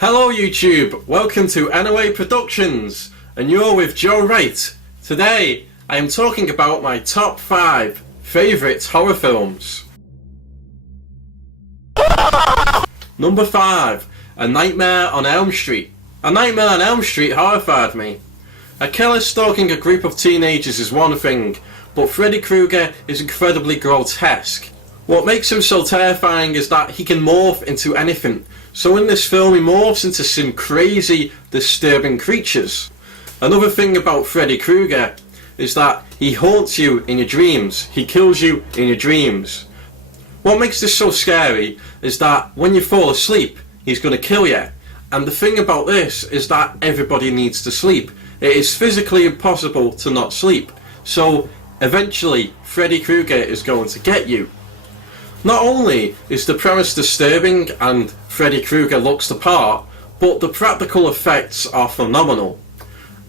Hello YouTube, welcome to NOA Productions, and you're with Joe Wright. Today I am talking about my top 5 favourite horror films. Number 5, A Nightmare on Elm Street. A Nightmare on Elm Street horrified me. A killer stalking a group of teenagers is one thing, but Freddy Krueger is incredibly grotesque. What makes him so terrifying is that he can morph into anything. So in this film he morphs into some crazy, disturbing creatures. Another thing about Freddy Krueger is that he haunts you in your dreams. He kills you in your dreams. What makes this so scary is that when you fall asleep, he's going to kill you. And the thing about this is that everybody needs to sleep. It is physically impossible to not sleep. So eventually Freddy Krueger is going to get you. Not only is the premise disturbing and Freddy Krueger looks the part, but the practical effects are phenomenal.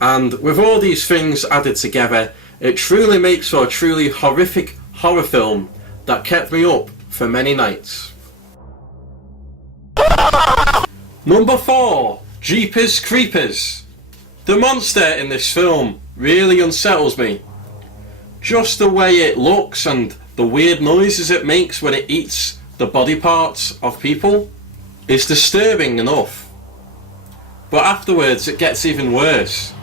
And with all these things added together, it truly makes for a truly horrific horror film that kept me up for many nights. Number 4, Jeepers Creepers. The monster in this film really unsettles me. Just the way it looks and the weird noises it makes when it eats the body parts of people is disturbing enough. But afterwards it gets even worse,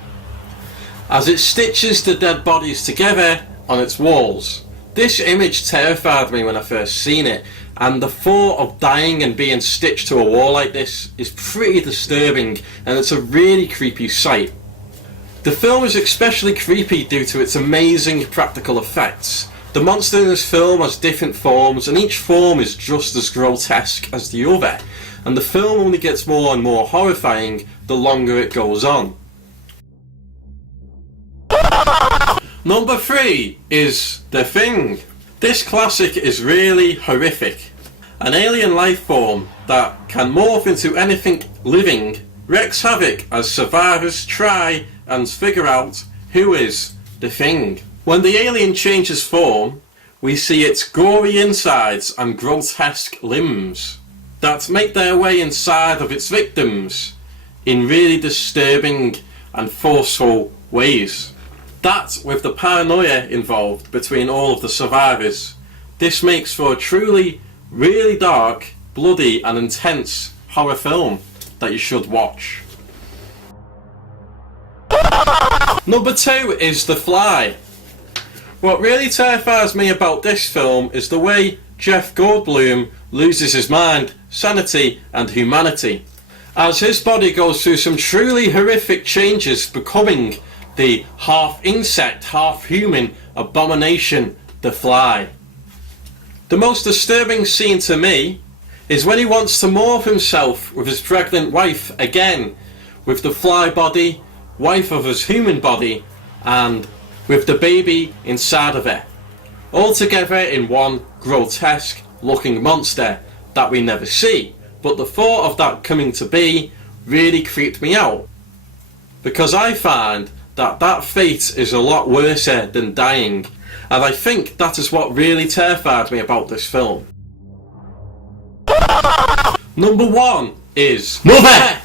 as it stitches the dead bodies together on its walls. This image terrified me when I first seen it, and the thought of dying and being stitched to a wall like this is pretty disturbing, and it's a really creepy sight. The film is especially creepy due to its amazing practical effects. The monster in this film has different forms, and each form is just as grotesque as the other, and the film only gets more and more horrifying the longer it goes on. Number 3 is The Thing. This classic is really horrific. An alien life form that can morph into anything living wreaks havoc as survivors try and figure out who is The Thing. When the alien changes form, we see its gory insides and grotesque limbs that make their way inside of its victims in really disturbing and forceful ways. That, with the paranoia involved between all of the survivors, this makes for a truly, really dark, bloody and intense horror film that you should watch. Number 2 is The Fly. What really terrifies me about this film is the way Jeff Goldblum loses his mind, sanity and humanity, as his body goes through some truly horrific changes, becoming the half insect, half human abomination, The Fly. The most disturbing scene to me is when he wants to morph himself with his pregnant wife again, with the fly body, wife of his human body, and with the baby inside of her, all together in one grotesque looking monster that we never see. But the thought of that coming to be really creeped me out, because I find that that fate is a lot worse than dying, and I think that is what really terrified me about this film. Number 1 is Mother!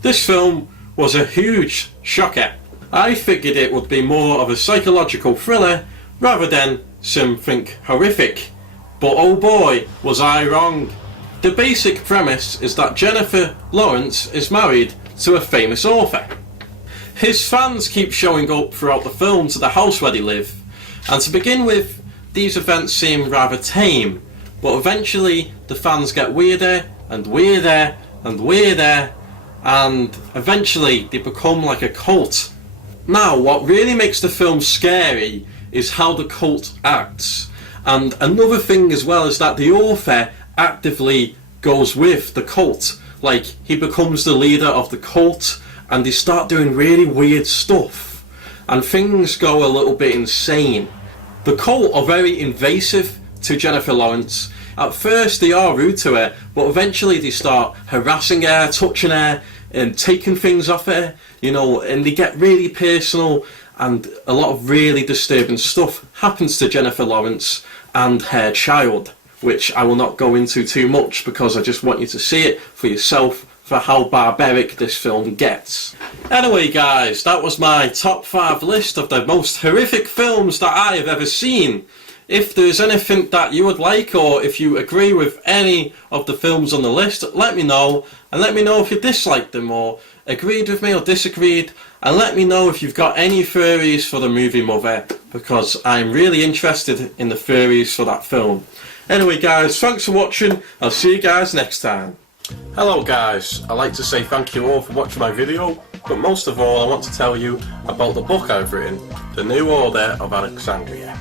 This film was a huge shocker. I figured it would be more of a psychological thriller rather than something horrific, but oh boy was I wrong. The basic premise is that Jennifer Lawrence is married to a famous author. His fans keep showing up throughout the film to the house where they live, and to begin with these events seem rather tame, but eventually the fans get weirder and weirder and weirder, and eventually they become like a cult. Now, what really makes the film scary is how the cult acts, and another thing as well is that the author actively goes with the cult. Like, he becomes the leader of the cult, and they start doing really weird stuff, and things go a little bit insane. The cult are very invasive to Jennifer Lawrence. At first they are rude to her, but eventually they start harassing her, touching her, and taking things off her, and they get really personal, and a lot of really disturbing stuff happens to Jennifer Lawrence and her child, which I will not go into too much because I just want you to see it for yourself for how barbaric this film gets. Anyway guys, that was my top 5 list of the most horrific films that I have ever seen. If there's anything that you would like, or if you agree with any of the films on the list, let me know, and let me know if you disliked them or agreed with me or disagreed, and let me know if you've got any theories for the movie Mother, because I'm really interested in the theories for that film. Anyway guys, thanks for watching. I'll see you guys next time. Hello guys, I'd like to say thank you all for watching my video, but most of all I want to tell you about the book I've written, The New Order of Alexandria.